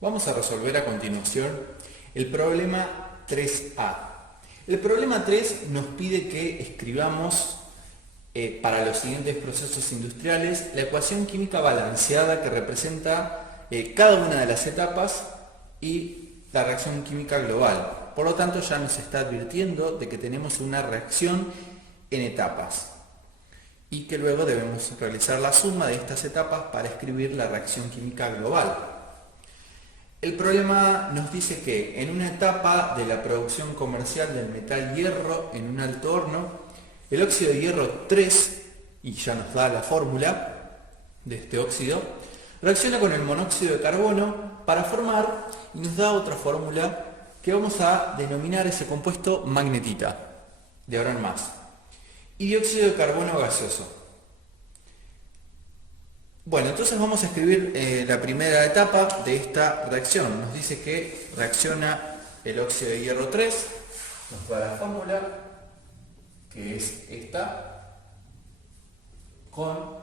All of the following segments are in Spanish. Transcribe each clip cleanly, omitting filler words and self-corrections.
Vamos a resolver a continuación el problema 3A. El problema 3 nos pide que escribamos para los siguientes procesos industriales la ecuación química balanceada que representa cada una de las etapas y la reacción química global. Por lo tanto, ya nos está advirtiendo de que tenemos una reacción en etapas y que luego debemos realizar la suma de estas etapas para escribir la reacción química global. El problema nos dice que en una etapa de la producción comercial del metal hierro en un alto horno, el óxido de hierro 3, y ya nos da la fórmula de este óxido, reacciona con el monóxido de carbono para formar, y nos da otra fórmula que vamos a denominar ese compuesto magnetita, de ahora en más, y dióxido de carbono gaseoso. Bueno, entonces vamos a escribir la primera etapa de esta reacción. Nos dice que reacciona el óxido de hierro 3, nos da la fórmula, que es esta, con,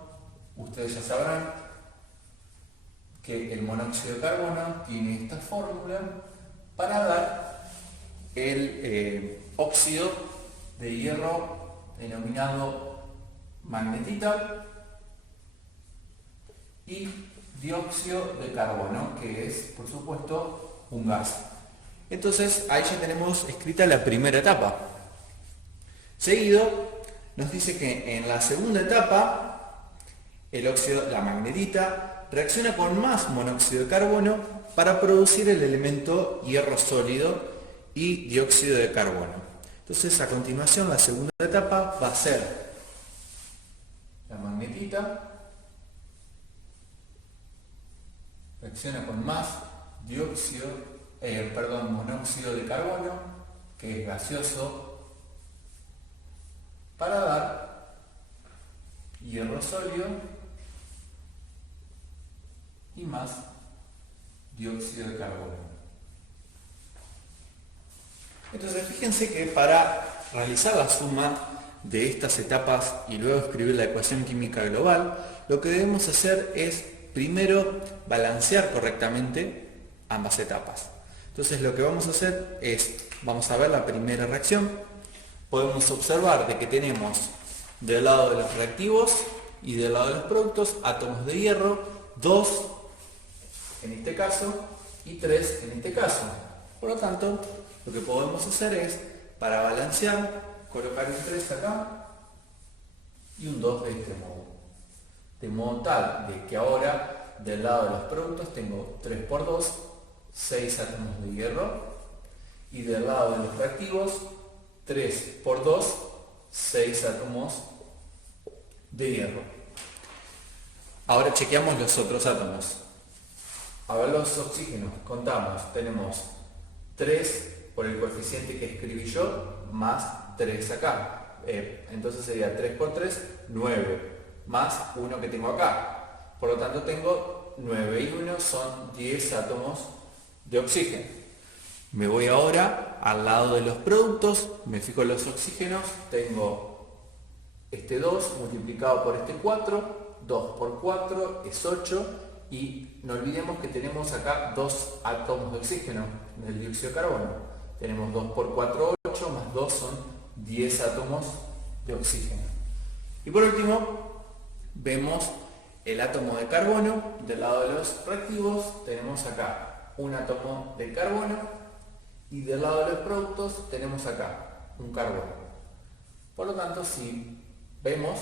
ustedes ya sabrán, que el monóxido de carbono tiene esta fórmula para dar el óxido de hierro denominado magnetita y dióxido de carbono, que es, por supuesto, un gas. Entonces, ahí ya tenemos escrita la primera etapa. Seguido, nos dice que en la segunda etapa, el óxido, la magnetita, reacciona con más monóxido de carbono para producir el elemento hierro sólido y dióxido de carbono. Entonces, a continuación, la segunda etapa va a ser la magnetita, reacciona con más monóxido de carbono, que es gaseoso, para dar hierro sólido y más dióxido de carbono. Entonces fíjense que para realizar la suma de estas etapas y luego escribir la ecuación química global, lo que debemos hacer es primero balancear correctamente ambas etapas. Entonces lo que vamos a hacer es, vamos a ver la primera reacción. Podemos observar de que tenemos del lado de los reactivos y del lado de los productos átomos de hierro, 2 en este caso y 3 en este caso. Por lo tanto, lo que podemos hacer es, para balancear, colocar un 3 acá y un 2 de este modo. De modo tal de que ahora del lado de los productos tengo 3 por 2, 6 átomos de hierro, y del lado de los reactivos 3 por 2, 6 átomos de hierro. Ahora chequeamos los otros átomos. A ver los oxígenos, contamos, tenemos 3 por el coeficiente que escribí yo, más 3 acá. Entonces sería 3 por 3, 9. Más 1 que tengo acá. Por lo tanto tengo 9 y 1 son 10 átomos de oxígeno. Me voy ahora al lado de los productos, me fijo en los oxígenos, tengo este 2 multiplicado por este 4, 2 por 4 es 8, y no olvidemos que tenemos acá 2 átomos de oxígeno del dióxido de carbono. Tenemos 2 por 4, 8, más 2 son 10 átomos de oxígeno. Y por último, vemos el átomo de carbono. Del lado de los reactivos tenemos acá un átomo de carbono y del lado de los productos tenemos acá un carbono. Por lo tanto, si vemos,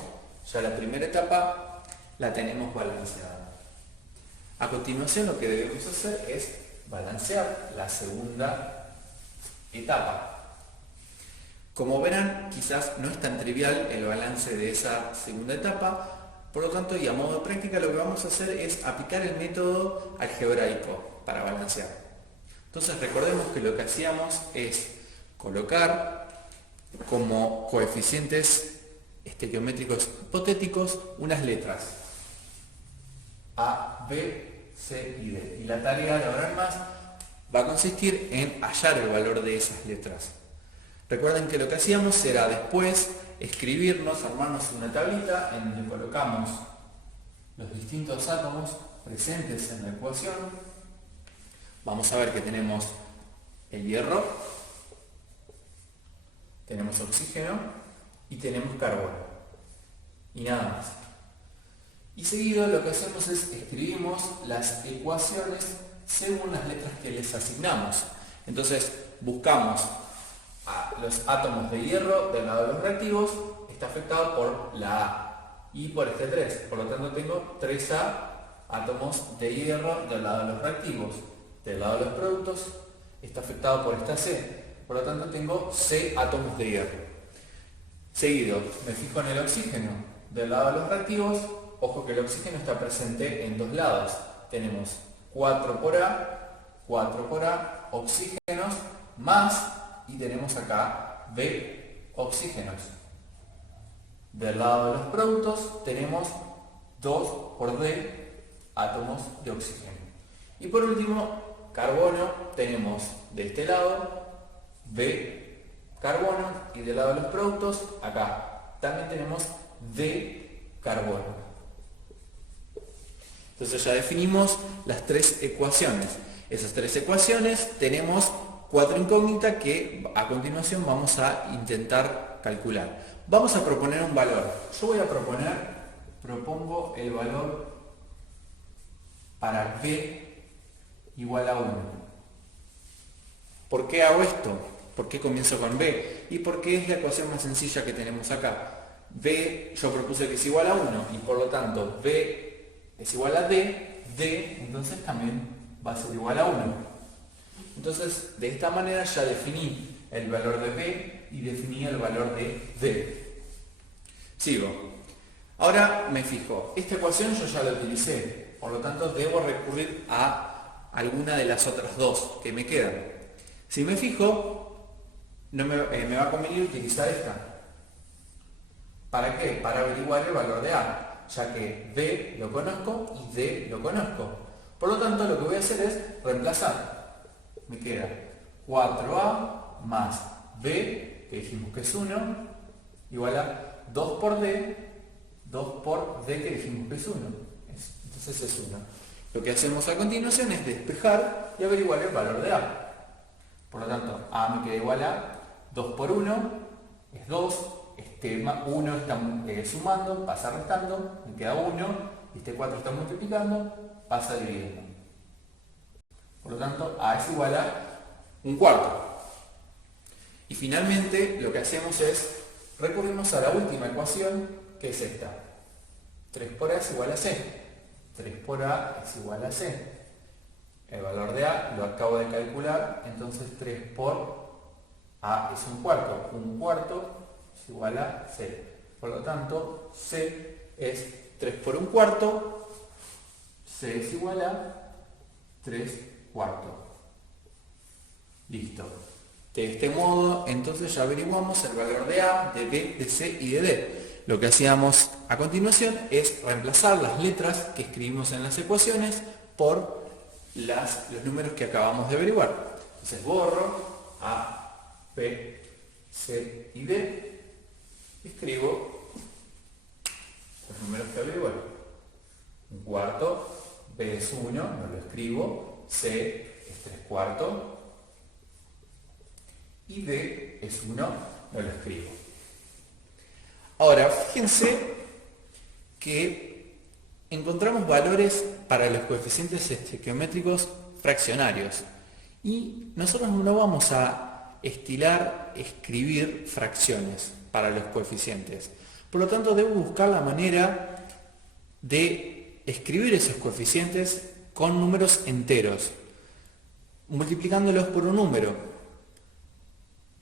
ya la primera etapa la tenemos balanceada. A continuación, lo que debemos hacer es balancear la segunda etapa. Como verán, quizás no es tan trivial el balance de esa segunda etapa. Por lo tanto, y a modo de práctica, lo que vamos a hacer es aplicar el método algebraico para balancear. Entonces recordemos que lo que hacíamos es colocar como coeficientes estequiométricos hipotéticos unas letras A, B, C y D. Y la tarea de ahora en más va a consistir en hallar el valor de esas letras. Recuerden que lo que hacíamos era después escribirnos, armarnos una tablita en donde colocamos los distintos átomos presentes en la ecuación, vamos a ver que tenemos el hierro, tenemos oxígeno y tenemos carbono. Y nada más. Y seguido lo que hacemos es escribimos las ecuaciones según las letras que les asignamos. Entonces buscamos a los átomos de hierro del lado de los reactivos, está afectado por la A y por este 3. Por lo tanto tengo 3A átomos de hierro del lado de los reactivos. Del lado de los productos está afectado por esta C. Por lo tanto tengo C átomos de hierro. Seguido me fijo en el oxígeno del lado de los reactivos. Ojo que el oxígeno está presente en dos lados. Tenemos 4 por A, oxígenos, más, y tenemos acá B oxígenos. Del lado de los productos tenemos 2 por D átomos de oxígeno. Y por último, carbono, tenemos de este lado B carbono, y del lado de los productos, acá también tenemos D carbono. Entonces ya definimos las tres ecuaciones. Esas tres ecuaciones tenemos 4 incógnitas que a continuación vamos a intentar calcular. Vamos a proponer un valor. Yo voy a propongo el valor para B igual a 1. ¿Por qué hago esto? ¿Por qué comienzo con B? Y porque es la ecuación más sencilla que tenemos acá. B yo propuse que es igual a 1 y por lo tanto B es igual a D, D entonces también va a ser igual a 1. Entonces de esta manera ya definí el valor de B y definí el valor de D. Sigo. Ahora me fijo, esta ecuación yo ya la utilicé, por lo tanto debo recurrir a alguna de las otras dos que me quedan. Si me fijo, no me va a convenir utilizar esta. ¿Para qué? Para averiguar el valor de A, ya que B lo conozco y D lo conozco. Por lo tanto, lo que voy a hacer es reemplazar. Me queda 4A más B, que dijimos que es 1, igual a 2 por D que dijimos que es 1. Entonces es 1. Lo que hacemos a continuación es despejar y averiguar el valor de A. Por lo tanto, A me queda igual a 2 por 1, es 2. Este 1 está sumando, pasa restando, me queda 1, este 4 está multiplicando, pasa dividiendo. Por lo tanto, A es igual a 1/4. Y finalmente lo que hacemos es recurrimos a la última ecuación, que es esta. 3 por A es igual a C. 3 por A es igual a C. El valor de A lo acabo de calcular, entonces 3 por A es 1/4. 1/4 es igual a C. Por lo tanto, C es 3 por 1/4. C es igual a 3/4. Listo. De este modo, entonces ya averiguamos el valor de A, de B, de C y de D. Lo que hacíamos a continuación es reemplazar las letras que escribimos en las ecuaciones por los números que acabamos de averiguar. Entonces borro A, B, C y D. Escribo los números que averigué. 1/4, B es 1, no lo escribo, C es 3/4 y D es 1, no lo escribo. Ahora, fíjense que encontramos valores para los coeficientes estequiométricos fraccionarios y nosotros no vamos a escribir fracciones para los coeficientes. Por lo tanto, debo buscar la manera de escribir esos coeficientes con números enteros, multiplicándolos por un número.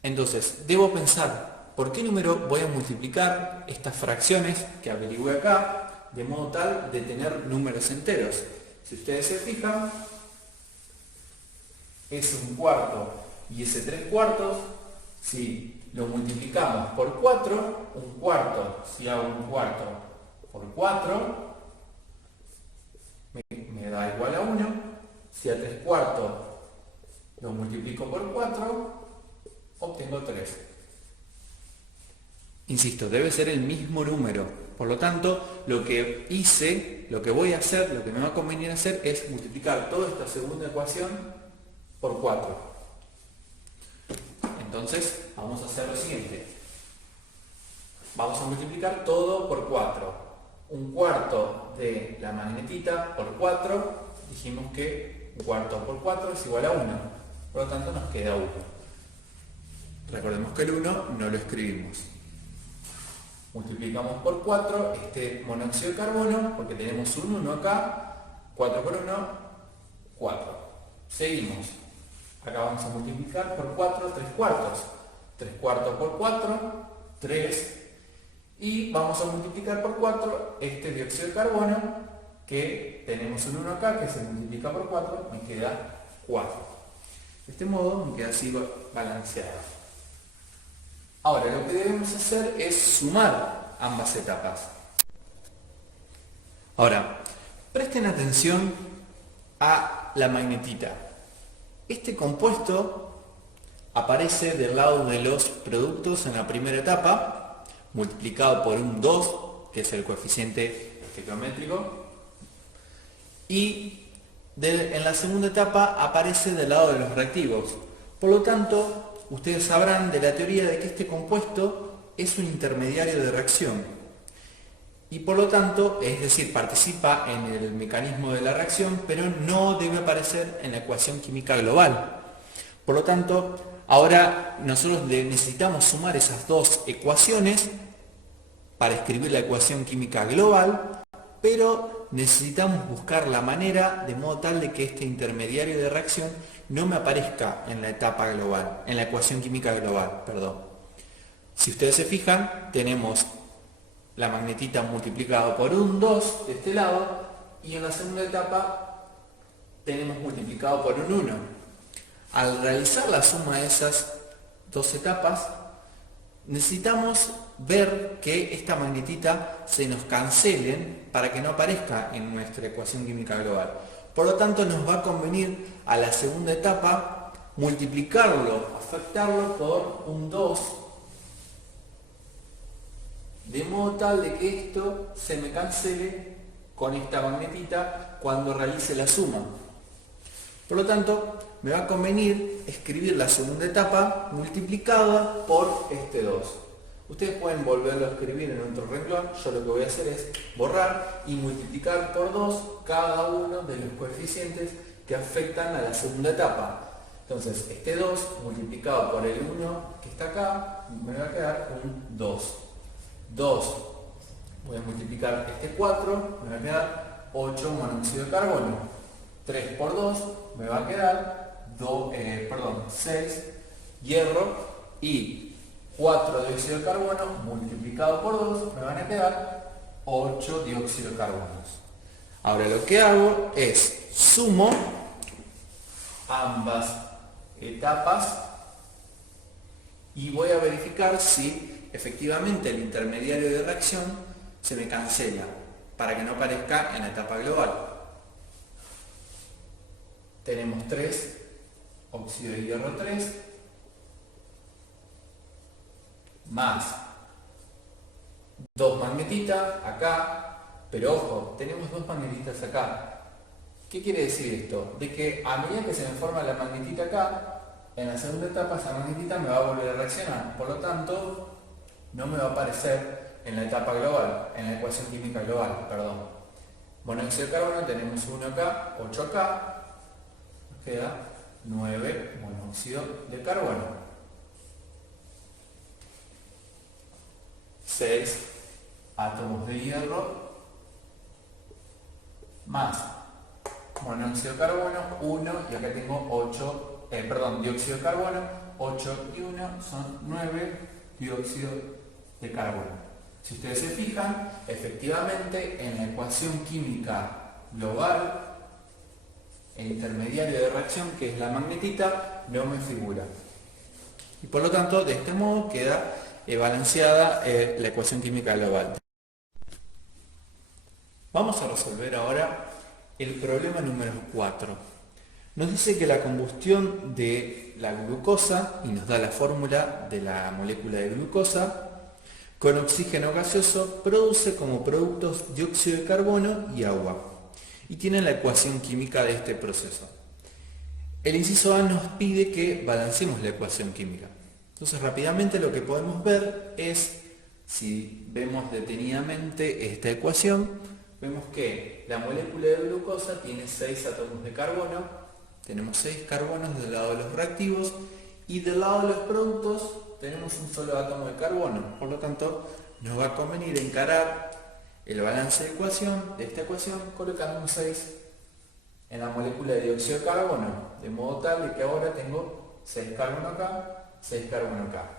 Entonces, debo pensar, ¿por qué número voy a multiplicar estas fracciones que averigüé acá, de modo tal de tener números enteros? Si ustedes se fijan, ese 1/4 y ese 3/4, si lo multiplicamos por 4, 1/4, si hago 1/4 por 4, me da igual a 1. Si a 3/4 lo multiplico por 4, obtengo 3. Insisto, debe ser el mismo número. Por lo tanto, lo que hice, lo que voy a hacer, lo que me va a convenir hacer es multiplicar toda esta segunda ecuación por 4. Entonces vamos a hacer lo siguiente. Vamos a multiplicar todo por 4. Un cuarto de la magnetita por 4, dijimos que un cuarto por 4 es igual a 1. Por lo tanto nos queda 1. Recordemos que el 1 no lo escribimos. Multiplicamos por 4 este monóxido de carbono, porque tenemos un 1 acá. 4 por 1, 4. Seguimos. Acá vamos a multiplicar por 4, 3 cuartos. 3 cuartos por 4, 3. Y vamos a multiplicar por 4 este dióxido de carbono, que tenemos un 1 acá, que se multiplica por 4, me queda 4. De este modo me queda así balanceado. Ahora lo que debemos hacer es sumar ambas etapas. Ahora, presten atención a la magnetita. Este compuesto aparece del lado de los productos en la primera etapa, multiplicado por un 2, que es el coeficiente estequiométrico, y en la segunda etapa aparece del lado de los reactivos. Por lo tanto, ustedes sabrán de la teoría de que este compuesto es un intermediario de reacción y por lo tanto, es decir, participa en el mecanismo de la reacción, pero no debe aparecer en la ecuación química global. Por lo tanto, ahora nosotros necesitamos sumar esas dos ecuaciones para escribir la ecuación química global, pero necesitamos buscar la manera de modo tal de que este intermediario de reacción no me aparezca en la etapa global, en la ecuación química global, perdón. Si ustedes se fijan, tenemos la magnetita multiplicado por un 2 de este lado y en la segunda etapa tenemos multiplicado por un 1. Al realizar la suma de esas dos etapas, necesitamos ver que esta magnetita se nos cancelen para que no aparezca en nuestra ecuación química global. Por lo tanto, nos va a convenir a la segunda etapa multiplicarlo, afectarlo por un 2, de modo tal de que esto se me cancele con esta magnetita cuando realice la suma. Por lo tanto, me va a convenir escribir la segunda etapa multiplicada por este 2. Ustedes pueden volverlo a escribir en otro renglón. Yo lo que voy a hacer es borrar y multiplicar por 2 cada uno de los coeficientes que afectan a la segunda etapa. Entonces, este 2 multiplicado por el 1 que está acá, me va a quedar un 2. 2, voy a multiplicar este 4, me va a quedar 8 monóxido de carbono. 3 por 2 me va a quedar 6 hierro y 4 dióxido de carbono multiplicado por 2 me van a quedar 8 dióxido de carbono. Ahora lo que hago es sumo ambas etapas y voy a verificar si efectivamente el intermediario de reacción se me cancela para que no aparezca en la etapa global. Tenemos 3, óxido de hierro 3, más 2 magnetitas acá, pero ojo, tenemos 2 magnetitas acá. ¿Qué quiere decir esto? De que a medida que se me forma la magnetita acá, en la segunda etapa esa magnetita me va a volver a reaccionar, por lo tanto no me va a aparecer en la etapa global, en la ecuación química global, perdón. Monóxido de carbono, tenemos 1 acá, 8 acá, nos queda 9 monóxido de carbono. 6 átomos de hierro, más monóxido de carbono, 1, y acá tengo dióxido de carbono, 8 y 1 son 9 dióxido de carbono. Si ustedes se fijan, efectivamente en la ecuación química global, el intermediario de reacción, que es la magnetita, no me figura. Y por lo tanto, de este modo queda balanceada la ecuación química global. Vamos a resolver ahora el problema número 4. Nos dice que la combustión de la glucosa, y nos da la fórmula de la molécula de glucosa, con oxígeno gaseoso produce como productos dióxido de carbono y agua. Y tiene la ecuación química de este proceso. El inciso A nos pide que balanceemos la ecuación química. Entonces rápidamente lo que podemos ver es, si vemos detenidamente esta ecuación, vemos que la molécula de glucosa tiene 6 átomos de carbono, tenemos 6 carbonos del lado de los reactivos y del lado de los productos tenemos un solo átomo de carbono. Por lo tanto, nos va a convenir encarar el balance de esta ecuación colocando un 6 en la molécula de dióxido de carbono, de modo tal de que ahora tengo 6 carbono acá, 6 carbono acá.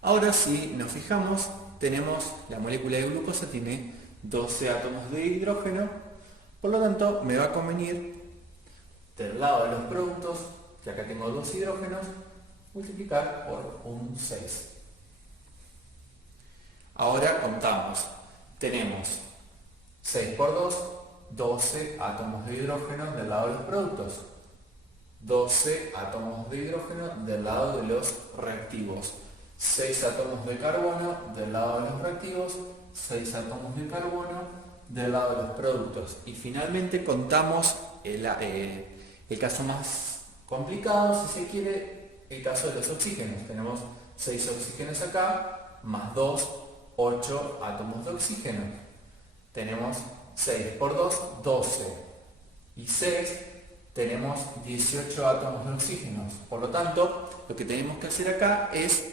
Ahora si nos fijamos, tenemos la molécula de glucosa tiene 12 átomos de hidrógeno, por lo tanto me va a convenir del lado de los productos, que acá tengo 2 hidrógenos, multiplicar por un 6. Ahora contamos, tenemos 6 por 2, 12 átomos de hidrógeno del lado de los productos, 12 átomos de hidrógeno del lado de los reactivos, 6 átomos de carbono del lado de los reactivos, 6 átomos de carbono del lado de los productos. Y finalmente contamos el caso más complicado, si se quiere, el caso de los oxígenos. Tenemos 6 oxígenos acá, más 2, 8 átomos de oxígeno. Tenemos 6 por 2, 12. Y 6, tenemos 18 átomos de oxígenos. Por lo tanto, lo que tenemos que hacer acá es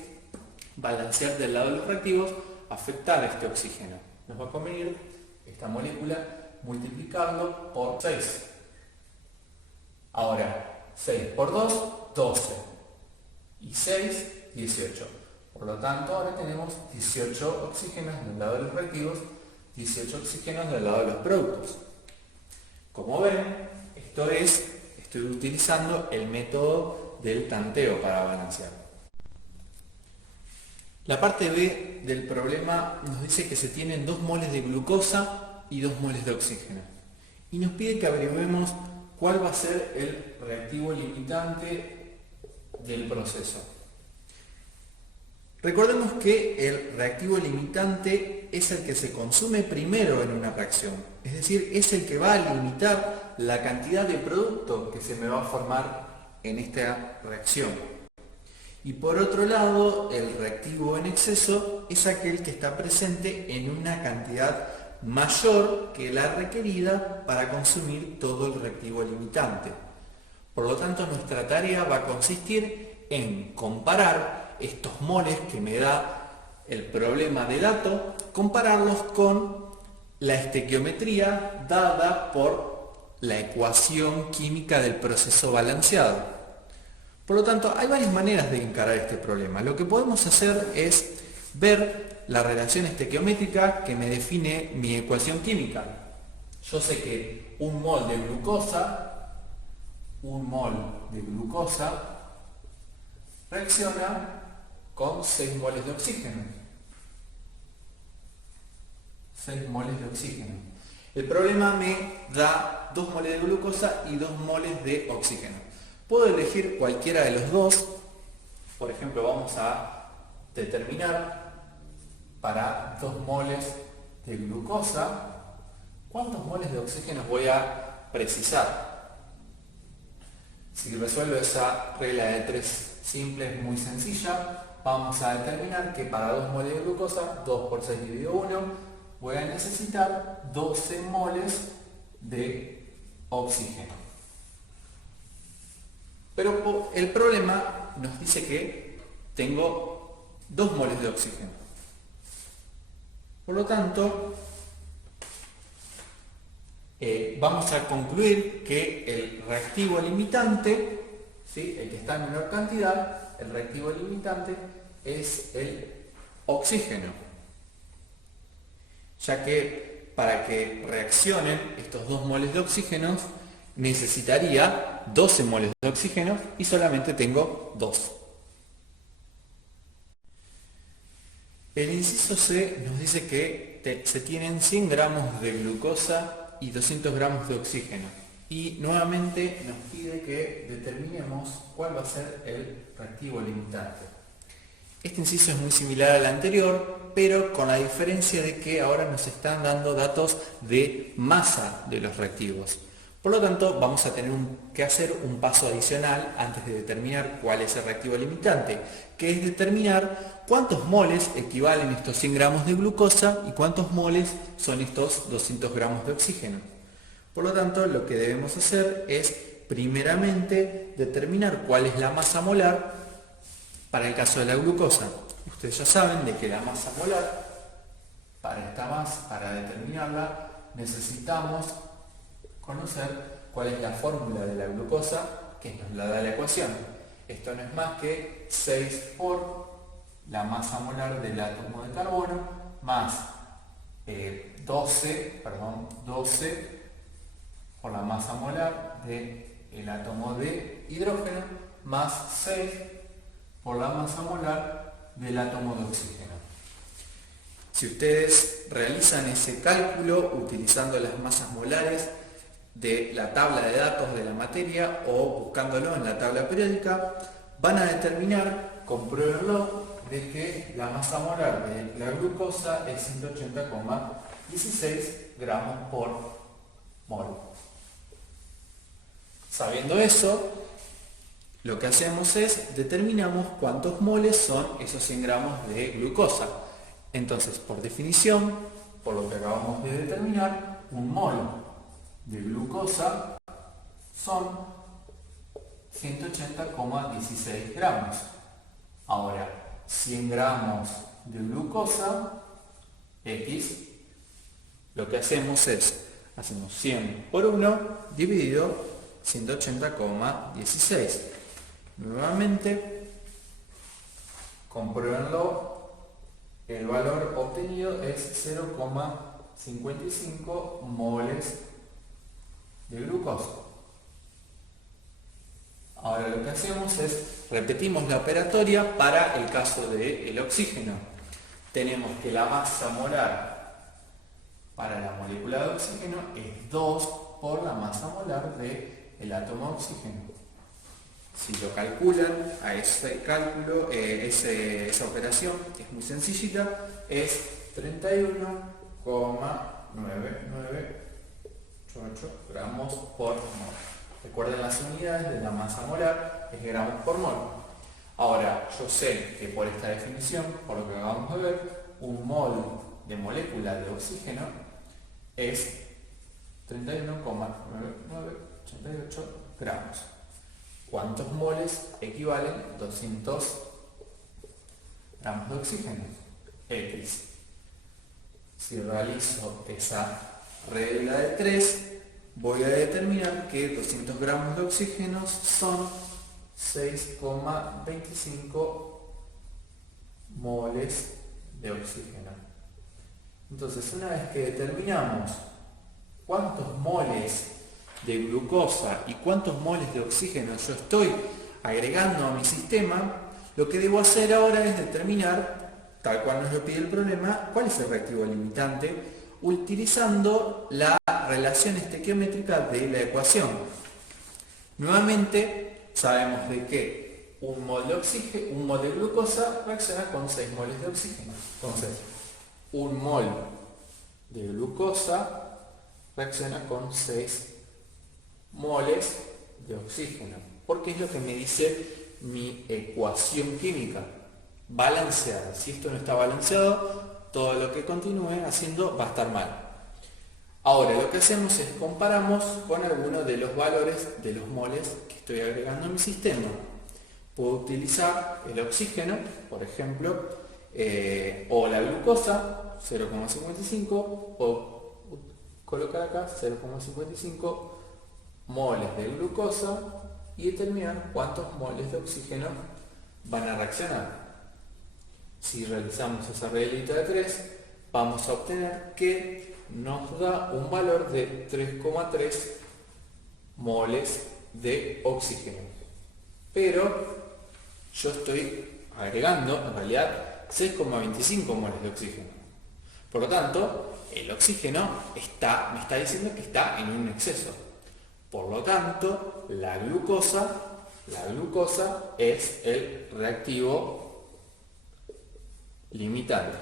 balancear del lado de los reactivos, afectar este oxígeno. Nos va a convenir esta molécula multiplicarlo por 6. Ahora, 6 por 2, 12. Y 6, 18. Por lo tanto, ahora tenemos 18 oxígenos del lado de los reactivos, 18 oxígenos del lado de los productos. Como ven, estoy utilizando el método del tanteo para balancear. La parte B del problema nos dice que se tienen 2 moles de glucosa y 2 moles de oxígeno. Y nos pide que averiguemos cuál va a ser el reactivo limitante del proceso. Recordemos que el reactivo limitante es el que se consume primero en una reacción, es decir, es el que va a limitar la cantidad de producto que se me va a formar en esta reacción. Y por otro lado, el reactivo en exceso es aquel que está presente en una cantidad mayor que la requerida para consumir todo el reactivo limitante. Por lo tanto, nuestra tarea va a consistir en comparar estos moles que me da el problema de dato, compararlos con la estequiometría dada por la ecuación química del proceso balanceado. Por lo tanto, hay varias maneras de encarar este problema. Lo que podemos hacer es ver la relación estequiométrica que me define mi ecuación química. Yo sé que un mol de glucosa reacciona con 6 moles de oxígeno. 6 moles de oxígeno. El problema me da 2 moles de glucosa y 2 moles de oxígeno. Puedo elegir cualquiera de los dos. Por ejemplo, vamos a determinar para 2 moles de glucosa cuántos moles de oxígeno voy a precisar. Si resuelvo esa regla de 3 simple, es muy sencilla. Vamos a determinar que para 2 moles de glucosa, 2 por 6 dividido 1, voy a necesitar 12 moles de oxígeno. Pero el problema nos dice que tengo 2 moles de oxígeno. Por lo tanto, vamos a concluir que el reactivo limitante, ¿sí?, el que está en menor cantidad, el reactivo limitante es el oxígeno. Ya que para que reaccionen estos 2 moles de oxígeno necesitaría 12 moles de oxígeno y solamente tengo 2. El inciso C nos dice que se tienen 100 gramos de glucosa y 200 gramos de oxígeno. Y nuevamente nos pide que determinemos cuál va a ser el reactivo limitante. Este inciso es muy similar al anterior, pero con la diferencia de que ahora nos están dando datos de masa de los reactivos. Por lo tanto, vamos a tener que hacer un paso adicional antes de determinar cuál es el reactivo limitante, que es determinar cuántos moles equivalen estos 100 gramos de glucosa y cuántos moles son estos 200 gramos de oxígeno. Por lo tanto, lo que debemos hacer es, primeramente, determinar cuál es la masa molar para el caso de la glucosa. Ustedes ya saben de que la masa molar, para determinarla, necesitamos conocer cuál es la fórmula de la glucosa que nos la da la ecuación. Esto no es más que 6 por la masa molar del átomo de carbono más 12 por la masa molar del átomo de hidrógeno más 6 por la masa molar del átomo de oxígeno. Si ustedes realizan ese cálculo utilizando las masas molares de la tabla de datos de la materia o buscándolo en la tabla periódica, van a determinar, compruébenlo, de que la masa molar de la glucosa es 180,16 gramos por mol. Sabiendo eso, lo que hacemos es determinamos cuántos moles son esos 100 gramos de glucosa. Entonces, por definición, por lo que acabamos de determinar, un mol de glucosa son 180,16 gramos. Ahora, 100 gramos de glucosa, X, lo que hacemos es, hacemos 100 por 1 dividido 180,16. Nuevamente, compruébenlo, el valor obtenido es 0,55 moles de glucosa. Ahora lo que hacemos es, repetimos la operatoria para el caso del oxígeno. Tenemos que la masa molar para la molécula de oxígeno es 2 por la masa molar del átomo de oxígeno. Si lo calculan a ese cálculo, esa operación, que es muy sencillita, es 31,998 gramos por mol. Recuerden las unidades de la masa molar, es gramos por mol. Ahora, yo sé que por esta definición, por lo que acabamos de ver, un mol de molécula de oxígeno es 31,9988 gramos. ¿Cuántos moles equivalen 200 gramos de oxígeno? X. Si realizo esa regla de 3, voy a determinar que 200 gramos de oxígeno son 6,25 moles de oxígeno. Entonces, una vez que determinamos cuántos moles de glucosa y cuántos moles de oxígeno yo estoy agregando a mi sistema, lo que debo hacer ahora es determinar, tal cual nos lo pide el problema, cuál es el reactivo limitante, utilizando la relación estequiométrica de la ecuación. Nuevamente, sabemos de que un mol de glucosa reacciona con 6 moles de oxígeno. Entonces, un mol de glucosa reacciona con 6 moles de oxígeno, porque es lo que me dice mi ecuación química, balanceada. Si esto no está balanceado, todo lo que continúe haciendo va a estar mal. Ahora lo que hacemos es comparamos con alguno de los valores de los moles que estoy agregando a mi sistema. Puedo utilizar el oxígeno, por ejemplo, o la glucosa, 0,55, o colocar acá 0,55 moles de glucosa y determinar cuántos moles de oxígeno van a reaccionar. Si realizamos esa reglita de 3, vamos a obtener que nos da un valor de 3,3 moles de oxígeno. Pero yo estoy agregando, en realidad, 6,25 moles de oxígeno. Por lo tanto, el oxígeno me está diciendo que está en un exceso. Por lo tanto, la glucosa es el reactivo limitante.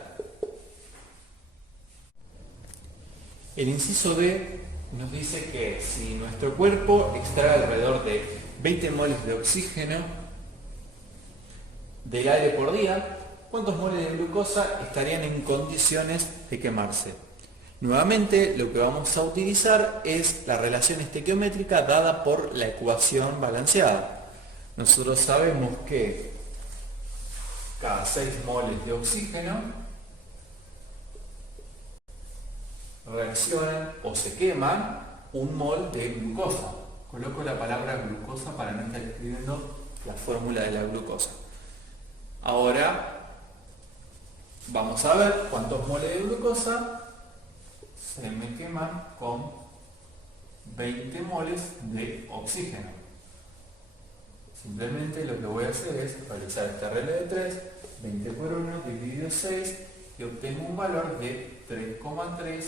El inciso B nos dice que si nuestro cuerpo extrae alrededor de 20 moles de oxígeno del aire por día, ¿cuántos moles de glucosa estarían en condiciones de quemarse? Nuevamente, lo que vamos a utilizar es la relación estequiométrica dada por la ecuación balanceada. Nosotros sabemos que cada 6 moles de oxígeno reaccionan o se queman 1 mol de glucosa. Coloco la palabra glucosa para no estar escribiendo la fórmula de la glucosa. Ahora vamos a ver cuántos moles de glucosa se me queman con 20 moles de oxígeno. Simplemente lo que voy a hacer es realizar esta regla de 3, 20 por 1 dividido 6 y obtengo un valor de 3,3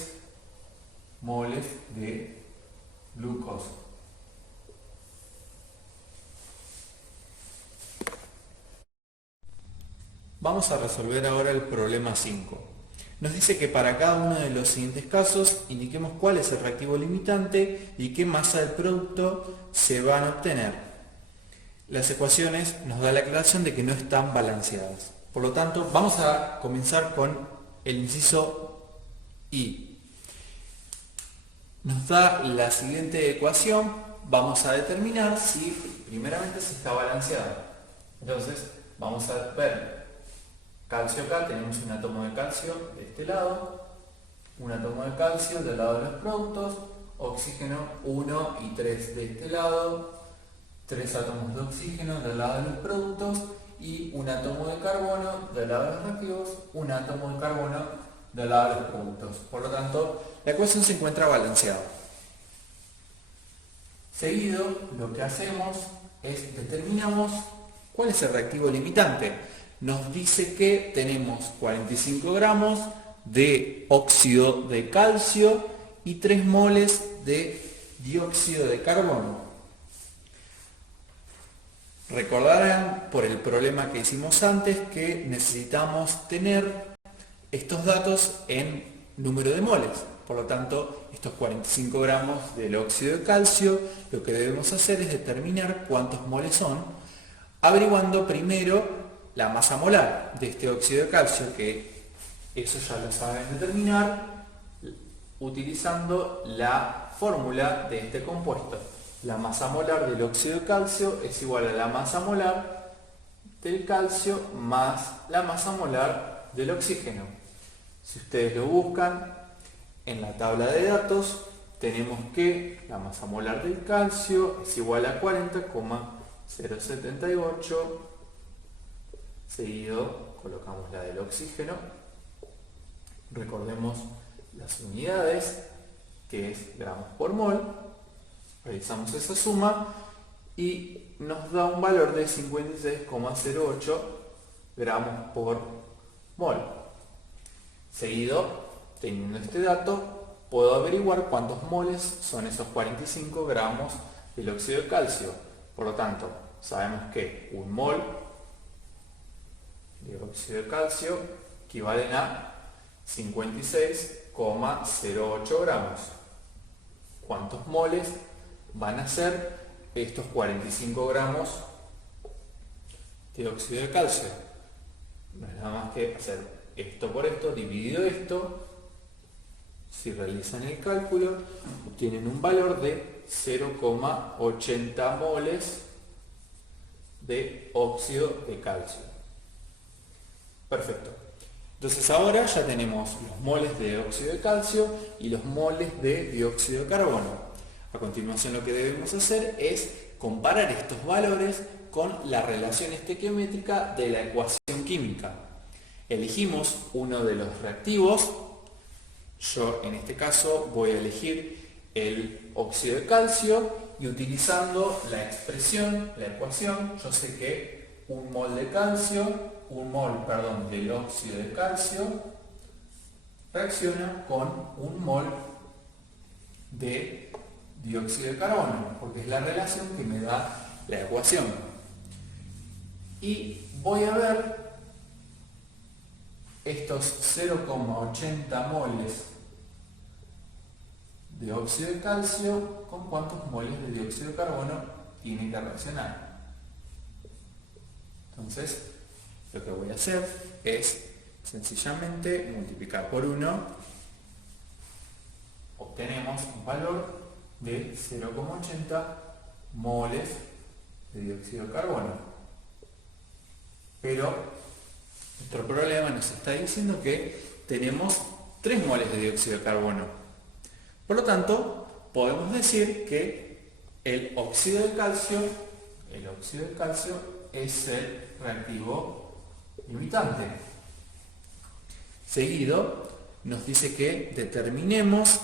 moles de glucosa. Vamos a resolver ahora el problema 5. Nos dice que para cada uno de los siguientes casos indiquemos cuál es el reactivo limitante y qué masa del producto se van a obtener. Las ecuaciones nos dan la aclaración de que no están balanceadas. Por lo tanto, vamos a comenzar con el inciso I. Nos da la siguiente ecuación. Vamos a determinar si primeramente si está balanceada. Entonces, vamos a ver calcio acá, tenemos un átomo de calcio de este lado, un átomo de calcio del lado de los productos, oxígeno 1 y 3 de este lado, 3 átomos de oxígeno del lado de los productos y un átomo de carbono del lado de los reactivos, un átomo de carbono del lado de los productos. Por lo tanto, la ecuación se encuentra balanceada. Seguido, lo que hacemos es determinamos cuál es el reactivo limitante. Nos dice que tenemos 45 gramos de óxido de calcio y 3 moles de dióxido de carbono. Recordarán por el problema que hicimos antes que necesitamos tener estos datos en número de moles. Por lo tanto, estos 45 gramos del óxido de calcio, lo que debemos hacer es determinar cuántos moles son, averiguando primero la masa molar de este óxido de calcio, que eso ya lo saben determinar utilizando la fórmula de este compuesto. La masa molar del óxido de calcio es igual a la masa molar del calcio más la masa molar del oxígeno. Si ustedes lo buscan en la tabla de datos, tenemos que la masa molar del calcio es igual a 40,078, seguido colocamos la del oxígeno, recordemos las unidades, que es gramos por mol, realizamos esa suma y nos da un valor de 56,08 gramos por mol. Seguido, teniendo este dato, puedo averiguar cuántos moles son esos 45 gramos del óxido de calcio. Por lo tanto, sabemos que un mol de óxido de calcio equivalen a 56,08 gramos. ¿Cuántos moles van a ser estos 45 gramos de óxido de calcio? No es nada más que hacer esto por esto, dividido esto. Si realizan el cálculo, obtienen un valor de 0,80 moles de óxido de calcio. Perfecto. Entonces ahora ya tenemos los moles de óxido de calcio y los moles de dióxido de carbono. A continuación lo que debemos hacer es comparar estos valores con la relación estequiométrica de la ecuación química. Elegimos uno de los reactivos. Yo en este caso voy a elegir el óxido de calcio y utilizando la expresión, la ecuación, yo sé que un mol de calcio, del óxido de calcio reacciona con un mol de dióxido de carbono, porque es la relación que me da la ecuación. Y voy a ver estos 0,80 moles de óxido de calcio con cuántos moles de dióxido de carbono tiene que reaccionar. Entonces, lo que voy a hacer es sencillamente multiplicar por 1, obtenemos un valor de 0,80 moles de dióxido de carbono. Pero nuestro problema nos está diciendo que tenemos 3 moles de dióxido de carbono. Por lo tanto, podemos decir que el óxido de calcio es el reactivo limitante. Seguido, nos dice que determinemos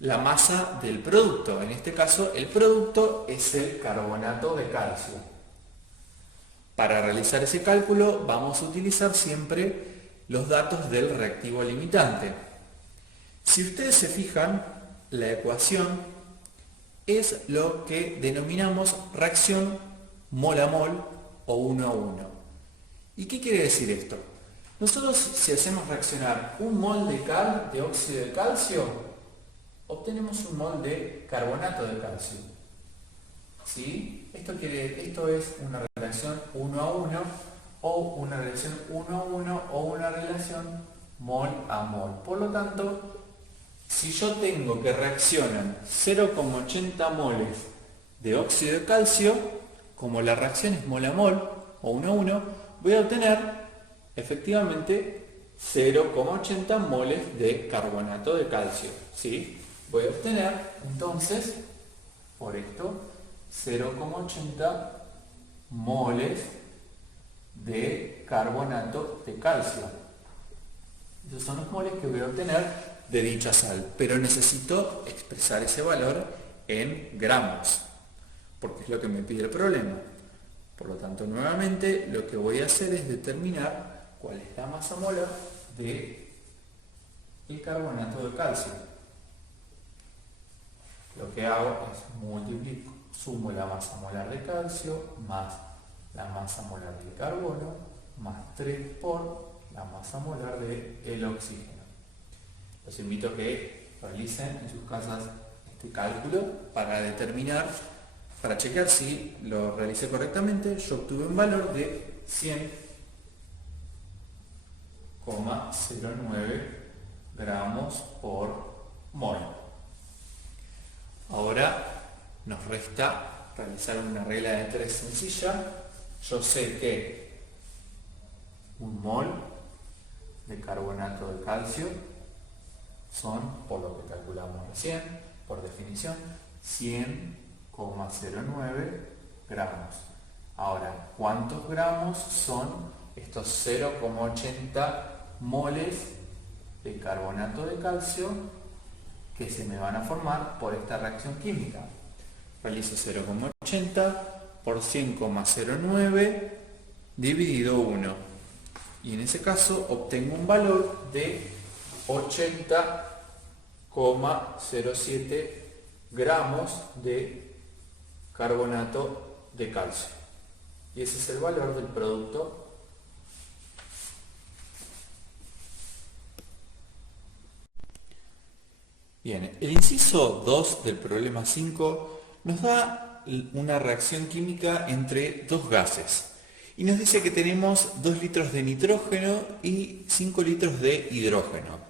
la masa del producto. En este caso, el producto es el carbonato de calcio. Para realizar ese cálculo, vamos a utilizar siempre los datos del reactivo limitante. Si ustedes se fijan, la ecuación es lo que denominamos reacción mol a mol o 1 a 1. ¿Y qué quiere decir esto? Nosotros, si hacemos reaccionar un mol de cal de óxido de calcio, obtenemos un mol de carbonato de calcio. ¿Sí? Esto es una relación 1 a 1 o una relación 1 a 1 o una relación mol a mol. Por lo tanto, si yo tengo que reaccionan 0,80 moles de óxido de calcio, como la reacción es mol a mol o 1 a 1, voy a obtener efectivamente 0,80 moles de carbonato de calcio. ¿Sí? Voy a obtener entonces, por esto, 0,80 moles de carbonato de calcio. Esos son los moles que voy a obtener de dicha sal, pero necesito expresar ese valor en gramos, porque es lo que me pide el problema. Por lo tanto, nuevamente, lo que voy a hacer es determinar cuál es la masa molar de el carbonato de calcio. Lo que hago es multiplico, sumo la masa molar de calcio más la masa molar de carbono más 3 por la masa molar del oxígeno. Los invito a que realicen en sus casas este cálculo para determinar, para chequear si lo realicé correctamente. Yo obtuve un valor de 100,09 gramos por mol. Ahora nos resta realizar una regla de 3 sencilla. Yo sé que un mol de carbonato de calcio son, por lo que calculamos recién, por definición, 100,09 gramos. Ahora, ¿cuántos gramos son estos 0,80 moles de carbonato de calcio que se me van a formar por esta reacción química? Realizo 0,80 por 100,09 dividido 1. Y en ese caso obtengo un valor de 80,07 gramos de carbonato de calcio. Y ese es el valor del producto . Bien, el inciso 2 del problema 5 nos da una reacción química entre dos gases. Y nos dice que tenemos 2 litros de nitrógeno y 5 litros de hidrógeno.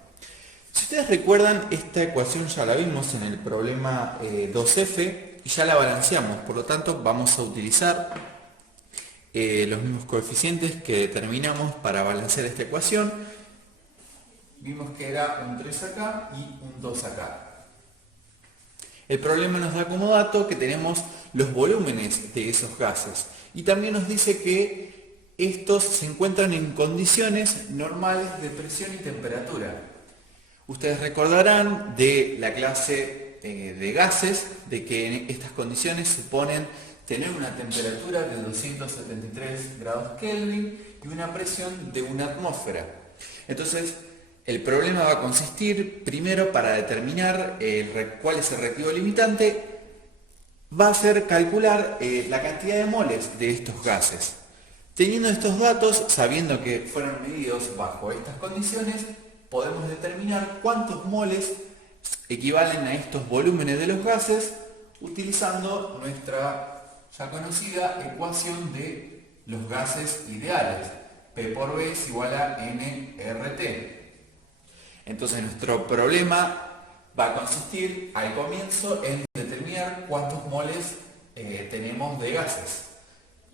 Si ustedes recuerdan, esta ecuación ya la vimos en el problema 2F y ya la balanceamos. Por lo tanto, vamos a utilizar los mismos coeficientes que determinamos para balancear esta ecuación. Vimos que era un 3 acá y un 2 acá. El problema nos da como dato que tenemos los volúmenes de esos gases. Y también nos dice que estos se encuentran en condiciones normales de presión y temperatura. Ustedes recordarán de la clase de gases, de que en estas condiciones suponen tener una temperatura de 273 grados Kelvin y una presión de una atmósfera. Entonces, el problema va a consistir, primero, para determinar cuál es el reactivo limitante, va a ser calcular la cantidad de moles de estos gases. Teniendo estos datos, sabiendo que fueron medidos bajo estas condiciones, podemos determinar cuántos moles equivalen a estos volúmenes de los gases utilizando nuestra ya conocida ecuación de los gases ideales. P por B es igual a nRT. Entonces nuestro problema va a consistir al comienzo en determinar cuántos moles tenemos de gases.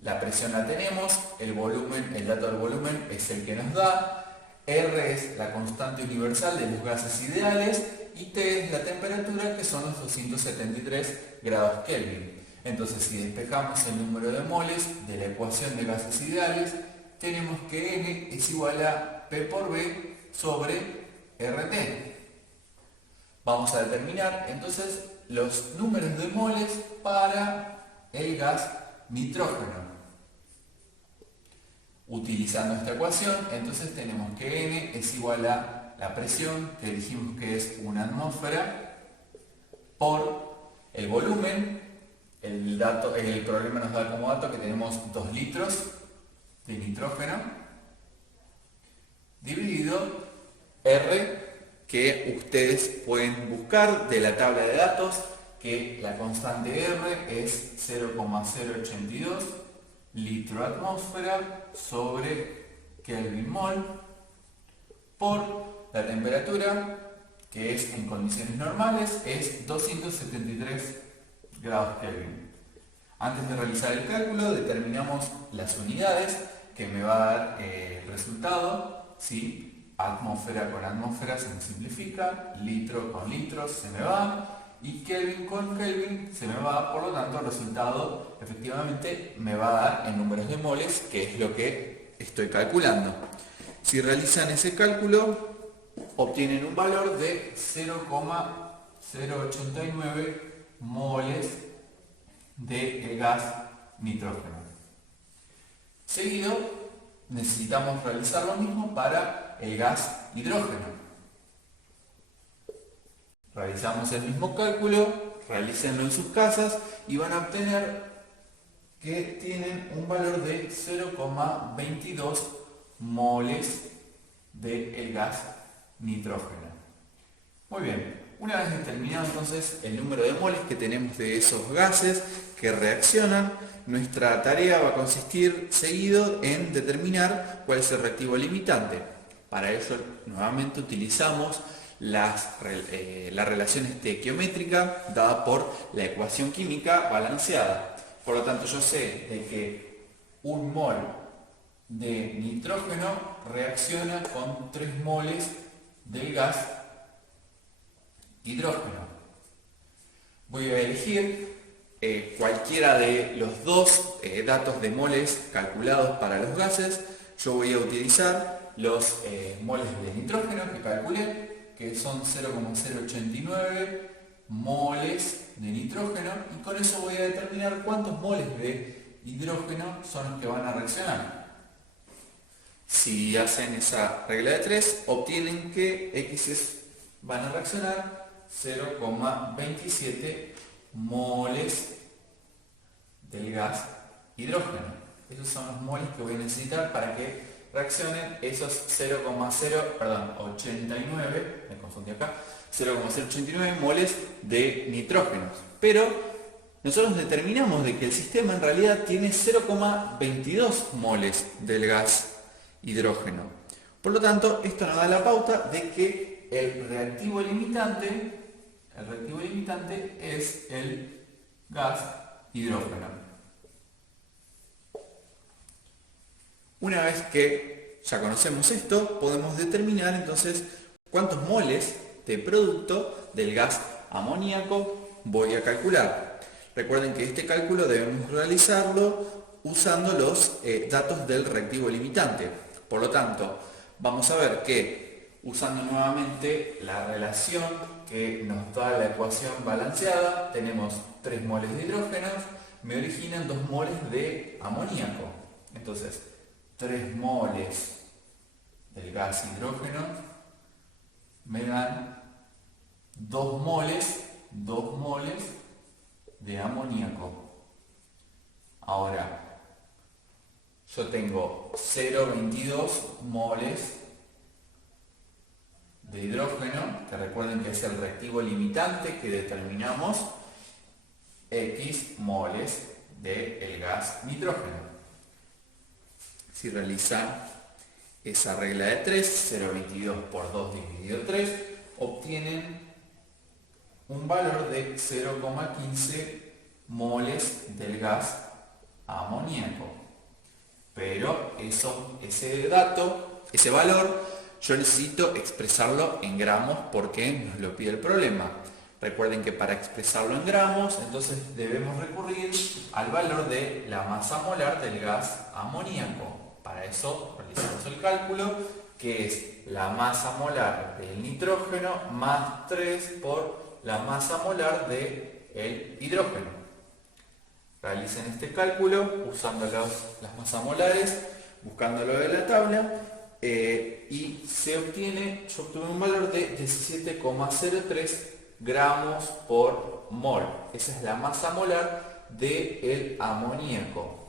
La presión la tenemos, el volumen, el dato del volumen es el que nos da, R es la constante universal de los gases ideales y T es la temperatura, que son los 273 grados Kelvin. Entonces, si despejamos el número de moles de la ecuación de gases ideales, tenemos que N es igual a P por B sobre RT. Vamos a determinar entonces los números de moles para el gas nitrógeno. Utilizando esta ecuación, entonces tenemos que N es igual a la presión, que dijimos que es una atmósfera, por el volumen. El problema nos da como dato que tenemos 2 litros de nitrógeno, dividido R, que ustedes pueden buscar de la tabla de datos, que la constante R es 0,082 litro atmósfera sobre Kelvin mol, por la temperatura, que es en condiciones normales, es 273 grados Kelvin. Antes de realizar el cálculo, determinamos las unidades que me va a dar el resultado. ¿Sí? Atmósfera con atmósfera se me simplifica, litro con litro se me va, y Kelvin con Kelvin se me va, por lo tanto el resultado efectivamente me va a dar en números de moles, que es lo que estoy calculando. Si realizan ese cálculo, obtienen un valor de 0,089 moles de gas nitrógeno. Seguido, necesitamos realizar lo mismo para el gas hidrógeno. Realizamos el mismo cálculo, realícenlo en sus casas y van a obtener que tienen un valor de 0,22 moles del gas nitrógeno. Muy bien, una vez determinado entonces el número de moles que tenemos de esos gases que reaccionan, nuestra tarea va a consistir seguido en determinar cuál es el reactivo limitante. Para ello nuevamente utilizamos la relación estequiométrica dada por la ecuación química balanceada. Por lo tanto, yo sé de que un mol de nitrógeno reacciona con 3 moles del gas hidrógeno. Voy a elegir cualquiera de los dos datos de moles calculados para los gases. Yo voy a utilizar los moles de nitrógeno que calculé, que son 0,089 moles de nitrógeno, y con eso voy a determinar cuántos moles de hidrógeno son los que van a reaccionar. Si hacen esa regla de 3, obtienen que X van a reaccionar 0,27 moles del gas hidrógeno. Esos son los moles que voy a necesitar para que reaccionen esos 0,089, me confundí acá, 0,089 moles de nitrógenos. Pero nosotros determinamos de que el sistema en realidad tiene 0,22 moles del gas hidrógeno. Por lo tanto, esto nos da la pauta de que el reactivo limitante es el gas hidrógeno. Una vez que ya conocemos esto, podemos determinar entonces cuántos moles de producto del gas amoníaco voy a calcular. Recuerden que este cálculo debemos realizarlo usando los datos del reactivo limitante. Por lo tanto, vamos a ver que usando nuevamente la relación que nos da la ecuación balanceada, tenemos 3 moles de hidrógeno, me originan 2 moles de amoníaco. Entonces, 3 moles del gas hidrógeno me dan 2 moles de amoníaco. Ahora, yo tengo 0,22 moles de hidrógeno, que recuerden que es el reactivo limitante que determinamos, X moles del gas nitrógeno. Si realiza esa regla de 3, 0,22 por 2 dividido 3, obtienen un valor de 0,15 moles del gas amoníaco. Pero ese valor, yo necesito expresarlo en gramos porque nos lo pide el problema. Recuerden que para expresarlo en gramos, entonces debemos recurrir al valor de la masa molar del gas amoníaco. Para eso realizamos el cálculo, que es la masa molar del nitrógeno más 3 por la masa molar del hidrógeno. Realicen este cálculo usando las masas molares, buscándolo de la tabla, y yo obtuve un valor de 17,03 gramos por mol. Esa es la masa molar del amoníaco.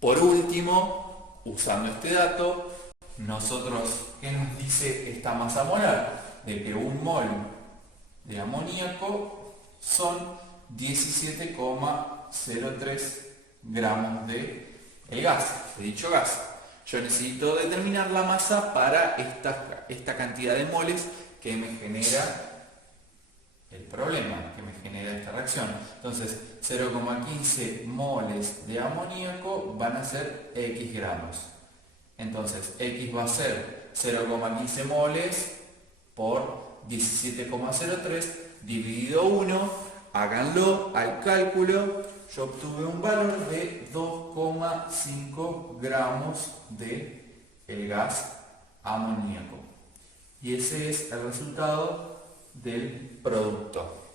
Por último, usando este dato, ¿qué nos dice esta masa molar? De que un mol de amoníaco son 17,03 gramos de dicho gas. Yo necesito determinar la masa para esta cantidad de moles que me genera el problema, que me genera esta reacción. Entonces, 0,15 moles de amoníaco van a ser X gramos. Entonces, X va a ser 0,15 moles por 17,03 dividido 1. Háganlo al cálculo. Yo obtuve un valor de 2,5 gramos de el gas amoníaco. Y ese es el resultado del producto.